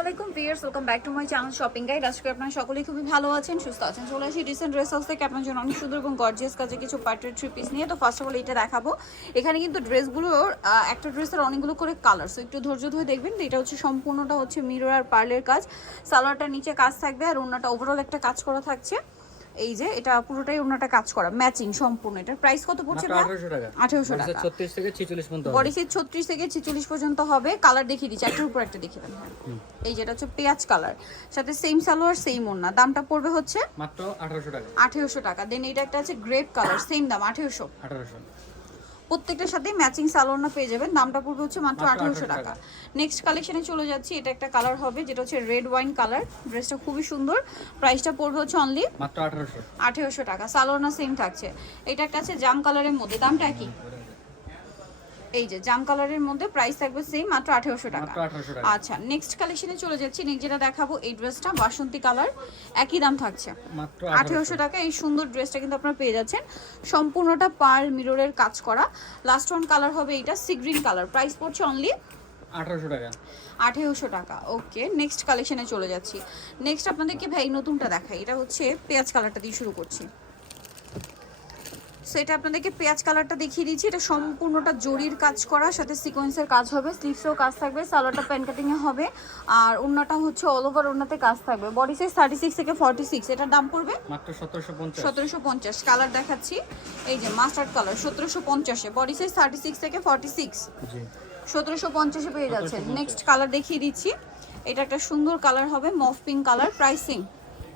আলাইকুম viewers, welcome back to my channel shopping guide. আজকে আপনারা সকলেই খুবই ভালো আছেন, সুস্থ আছেন। চলে আসি রিসেন্ট ড্রেস হাউস থেকে আপনার জন্য অনেক সুন্দর এবং গর্জিয়াস কাজে কিছু পার্টি থ্রি পিস নিয়ে। তো ফার্স্ট অফ অল এটা দেখাবো। এখানে কিন্তু ড্রেসগুলোর একটা ড্রেসের অনেকগুলো করে কালার, সো একটু ধৈর্য ধরে দেখবেন। এটা হচ্ছে সম্পূর্ণটা হচ্ছে মিরর আর পার্লের কাজ। সালোয়ারটা নিচে কাজ থাকবে আর ওড়নাটা ওভারঅল একটা কাজ করা থাকছে। এই যে এটা পুরোটাই ওড়নাটা কাজ করা ম্যাচিং সম্পূর্ণ। এটার প্রাইস কত পড়ছে? 1800 টাকা। 1800 টাকা। 36 থেকে 46 পর্যন্ত বডি সাইজ 36 থেকে 46 পর্যন্ত হবে। কালার দেখিয়ে দিচ্ছি, একটার উপর একটা দেখিয়ে দেন। এই যেটা হচ্ছে পেঁয়াজ কালার, সাথে সেম সালোয়ার সেম ওড়না। দামটা পড়বে হচ্ছে মাত্র 1800 টাকা। 1800 টাকা। দেন এটা একটা আছে গ্রেপ কালার, সেম দাম 1800। 1800 প্রত্যেকটার সাথে ম্যাচিং সালোয়ার পেয়ে যাবেন। দামটা পড়বে হচ্ছে মাত্র 1800 টাকা। নেক্সট কালেকশনে চলে যাচ্ছি। এটা একটা কালার হবে যেটা হচ্ছে রেড ওয়াইন কালার। ড্রেসটা খুবই সুন্দর। প্রাইসটা পড়বে হচ্ছে অনলি মাত্র 1800 টাকা। সালোয়ার সেম থাকছে। এটা একটা আছে জাম কালারের মধ্যে, দামটা কি? এই যে জাম কালারের মধ্যে প্রাইস থাকবে সেম, মাত্র 1800 টাকা। আচ্ছা, নেক্সট কালেকশনে চলে যাচ্ছি। নেক্সট যেটা দেখাবো এই ড্রেসটা বাসন্তী কালার, একই দাম থাকছে মাত্র 1800 টাকা। এই সুন্দর ড্রেসটা কিন্তু আপনারা পেয়ে যাচ্ছেন, সম্পূর্ণটা পার্ল মিররের কাজ করা। লাস্ট ওয়ান কালার হবে এটা সি গ্রিন কালার। প্রাইস পড়ছে অনলি 1800 টাকা। 1800 টাকা। ওকে, নেক্সট কালেকশনে চলে যাচ্ছি। নেক্সট আপনাদেরকে ভাই নতুনটা দেখাই। এটা হচ্ছে পেঁয়াজ কালারটা দিয়ে শুরু করছি। সো এটা আপনাদেরকে পেঁয়াজ কালারটা দেখিয়ে দিচ্ছি। এটা সম্পূর্ণটা জরির কাজ করা, সাথে সিকোয়েন্সের কাজ হবে, স্লিভসেও কাজ থাকবে, সালোয়ারটা প্যান কাটিং এ হবে, আর ওড়নাটা হচ্ছে অল ওভার ওড়নাতে কাজ থাকবে। বডি সাইজ 36 থেকে 46। এটার দাম পড়বে মাত্র 1750। 1750। কালার দেখাচ্ছি, এই যে মাস্টার্ড কালার 1750 এ। বডি সাইজ 36 থেকে 46। জি 1750 এ পেয়ে যাচ্ছেন। নেক্সট কালার দেখিয়ে দিচ্ছি। এটা একটা সুন্দর কালার হবে মফ পিঙ্ক কালার। প্রাইসিং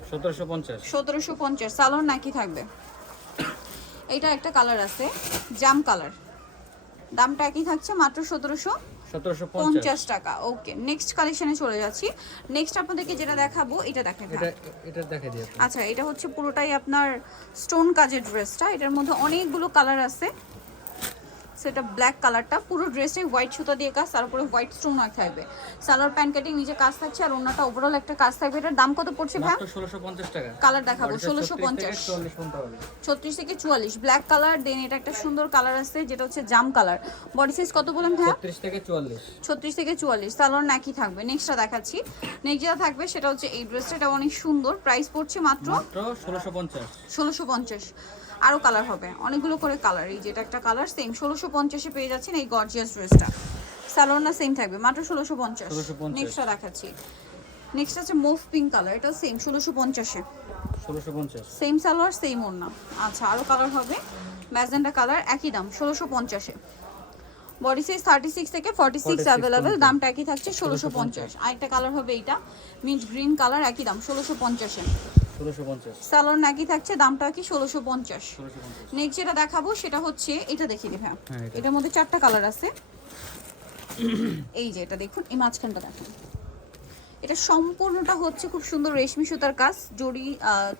1750। 1750। সালোয়ার নাকি থাকবে। এটা একটা কালার আছে জাম কালার, দামটা একই থাকছে মাত্র 1750 টাকা। ওকে, নেক্সট কালেকশনে চলে যাচ্ছি। নেক্সট আপনাদেরকে যেটা দেখাবো এটা দেখেন। এটা দেখাই দিই। আচ্ছা, এটা হচ্ছে পুরোটাই আপনার স্টোন কাজের ড্রেসটা। এটার মধ্যে অনেকগুলো কালার আছে। সেটা ব্ল্যাক কালারটা, পুরো ড্রেসে হোয়াইট সুতা দিয়ে কাজ, তার উপরে হোয়াইট স্টোন থাকবে। সালোয়ার প্যান্ট কাটিং নিচে কাজ থাকছে, আর ওন্নাটা ওভারঅল একটা কাজ থাকবে। এটার দাম কত পড়ছে ভাই? মাত্র 1650 টাকা। কালার দেখাবো 1650। 36 থেকে 44 ব্ল্যাক কালার। দেন এটা একটা সুন্দর কালার আছে যেটা হচ্ছে জাম কালার। বডি সাইজ কত বলেন ভাই? 36 থেকে 44। 36 থেকে 44। সালোয়ার নাকি থাকবে। নেক্সটটা দেখাচ্ছি। নেক্সট যেটা থাকবে সেটা হচ্ছে এই ড্রেসটা। এটা অনেক সুন্দর। প্রাইস পড়ছে মাত্র 1650। 1650। আরো কালার হবে, অনেকগুলো করে কালার। এই যেটা একটা কালার সেম 1650 এ পেয়ে যাচ্ছেন এই গর্জিয়াস ড্রেসটা। সালোয়ার না সেম থাকবে, মাত্র 1650। নেক্সটটা দেখাচ্ছি। নেক্সট আছে মুভ পিঙ্ক কালার। এটা সেম 1650 এ। 1650। সেম সালোয়ার সেম ওড়না। আচ্ছা, আরো কালার হবে ম্যাজেন্টা কালার, একই দাম 1650 এ। বডি সাইজ 36 থেকে 46 अवेलेबल। দামটা একই থাকছে 1650। আরেকটা কালার হবে এইটা মিন্ট গ্রিন কালার, একই দাম 1650 এ। 1650। সালোয়ার নাকি থাকছে, দামটা কি 1650। নেক্সট যেটা দেখাবো সেটা হচ্ছে এটা দেখিয়ে দিই ভাই। এটার মধ্যে 4টা কালার আছে। এই যে এটা দেখুন, এই মাঝখানটা দেখুন। এটা সম্পূর্ণটা হচ্ছে খুব সুন্দর রেশমি সুতার কাজ, জড়ি,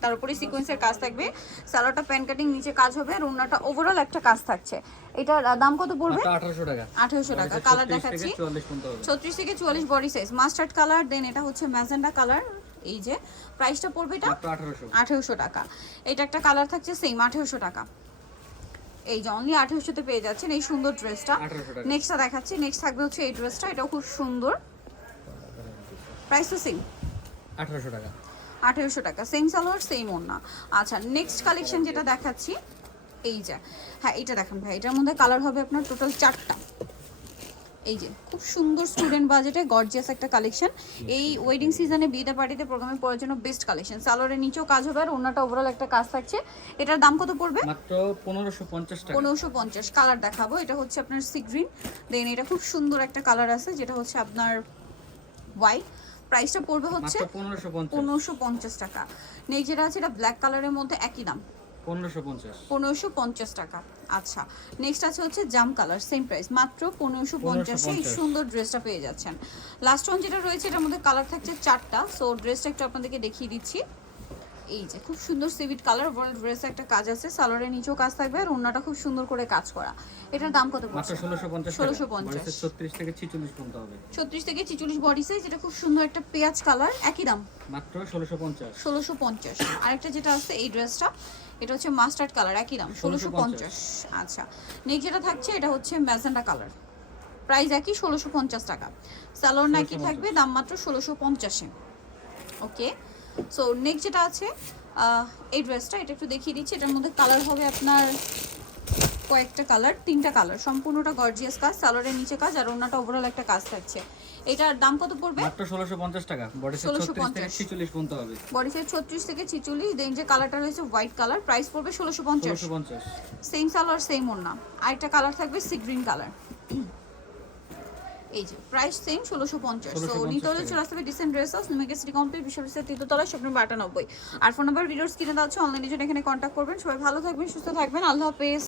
তার উপরে সিকোয়েন্সের কাজ থাকবে। সালোয়ারটা প্যান কাটিং নিচে কাজ হবে, আর ওড়নাটা ওভারঅল একটা কাজ থাকছে। এটার দাম কত পড়বে? 1800 টাকা। 1800 টাকা। কালার দেখাচ্ছি 36 থেকে 44 বডি সাইজ মাস্টার্ড কালার। দেন এটা হচ্ছে ম্যাজেন্ডা কালার। এই যে প্রাইসটা পড়বে এটা 1800 টাকা। এটা একটা কালার থাকছে সেম 1800 টাকা। এই যে অনলি 1800 তে পেয়ে যাচ্ছেন এই সুন্দর ড্রেসটা। নেক্সটটা দেখাচ্ছি। নেক্সট থাকবে হচ্ছে এই ড্রেসটা। এটাও খুব সুন্দর। প্রাইস তো সেম 1800 টাকা। 1800 টাকা। সেম সালোয়ার সেম ওড়না। আচ্ছা, নেক্সট কালেকশন যেটা দেখাচ্ছি এই যে, হ্যাঁ এটা দেখেন ভাই। এটার মধ্যে কালার হবে আপনার টোটাল 4টা। এই যে খুব সুন্দর স্টুডেন্ট বাজেটে গর্জিয়াস একটা কালেকশন। এই ওয়েডিং সিজনে বিয়েতে পার্টিতে প্রোগ্রামে পরার জন্য বেস্ট কালেকশন। সালোয়ারের নিচেও কাজ হবে, আর ওড়নাটা ওভারঅল একটা কাজ থাকছে। এটার দাম কত পড়বে? মাত্র 1550 টাকা। 1550। কালার দেখাবো। এটা হচ্ছে আপনার সি গ্রিন। দেন এটা খুব সুন্দর একটা কালার আছে যেটা হচ্ছে আপনার হোয়াইট। প্রাইসটা পড়বে হচ্ছে 1550 টাকা। নেক্সট যেটা আছে এটা ব্ল্যাক কালারের মধ্যে, একই দাম 1550 টাকা। আচ্ছা, নেক্সট আছে হচ্ছে জাম কালার, সেম প্রাইস মাত্র 1550 এই সুন্দর ড্রেসটা পেয়ে যাচ্ছেন। লাস্ট ওয়ান যেটা রয়েছে এটার মধ্যে কালার থাকছে 4টা। সো ড্রেসটা একটু আপনাদেরকে দেখিয়ে দিচ্ছি। এই যে খুব সুন্দর সিভিট কালার, ওভারঅল ড্রেসে একটা কাজ আছে, সালোয়ারের নিচেও কাজ থাকবে, আর ওড়নাটা খুব সুন্দর করে কাজ করা। এটার দাম কত পড়ছে? 1650। 36 থেকে 46 পর্যন্ত হবে। 36 থেকে 46 বডি সাইজ। এটা খুব সুন্দর একটা পেঁয়াজ কালার, একই দাম মাত্র 1650। 1650। আরেকটা যেটা আছে এই ড্রেসটা, এটা হচ্ছে মাস্টার্ড কালার, একই দাম 1650। আচ্ছা, নেক্সট যেটা থাকছে এটা হচ্ছে ম্যাজেন্টা কালার। প্রাইস একই 1650 টাকা। সালোয়ার নাকি থাকবে, দাম মাত্র 1650-এ। ওকে, সো নেক্সট যেটা আছে এই ড্রেসটা, এটা একটু দেখিয়ে দিচ্ছি। এটার মধ্যে কালার হবে আপনার কয়েকটা কালার, 3টা কালার, সম্পূর্ণটা গর্জিয়াস কাজ, সালোয়ারের নিচে কাজ আর ওনাটা ওভারঅল একটা কাজ থাকছে। এটার দাম কত পড়বে? মাত্র 1650 টাকা। বডি সাইজ 36 থেকে 46 পর্যন্ত হবে। বডি সাইজ 36 থেকে 46। দেন যে কালারটা রয়েছে হোয়াইট কালার, প্রাইস পড়বে 1650। 1650। সেম সালোয়ার সেম ওড়না। আরেকটা কালার থাকবে সি গ্রিন কালার। এই যে প্রাইস সেম 1650। সো নিতে হলে চলে আসতে হবে dissent dress house, New Market city complete, বিশ্ববিদ্যালয়ের তৃতীয়তলা, শপ নম্বর 98। আর ফোন নাম্বার ভিডিওস কিনে দেওয়া হচ্ছে, অনলাইনে জন্য এখানে কন্ট্যাক্ট করবেন। সবাই ভালো থাকবেন, সুস্থ থাকবেন, আল্লাহ হাফেজ।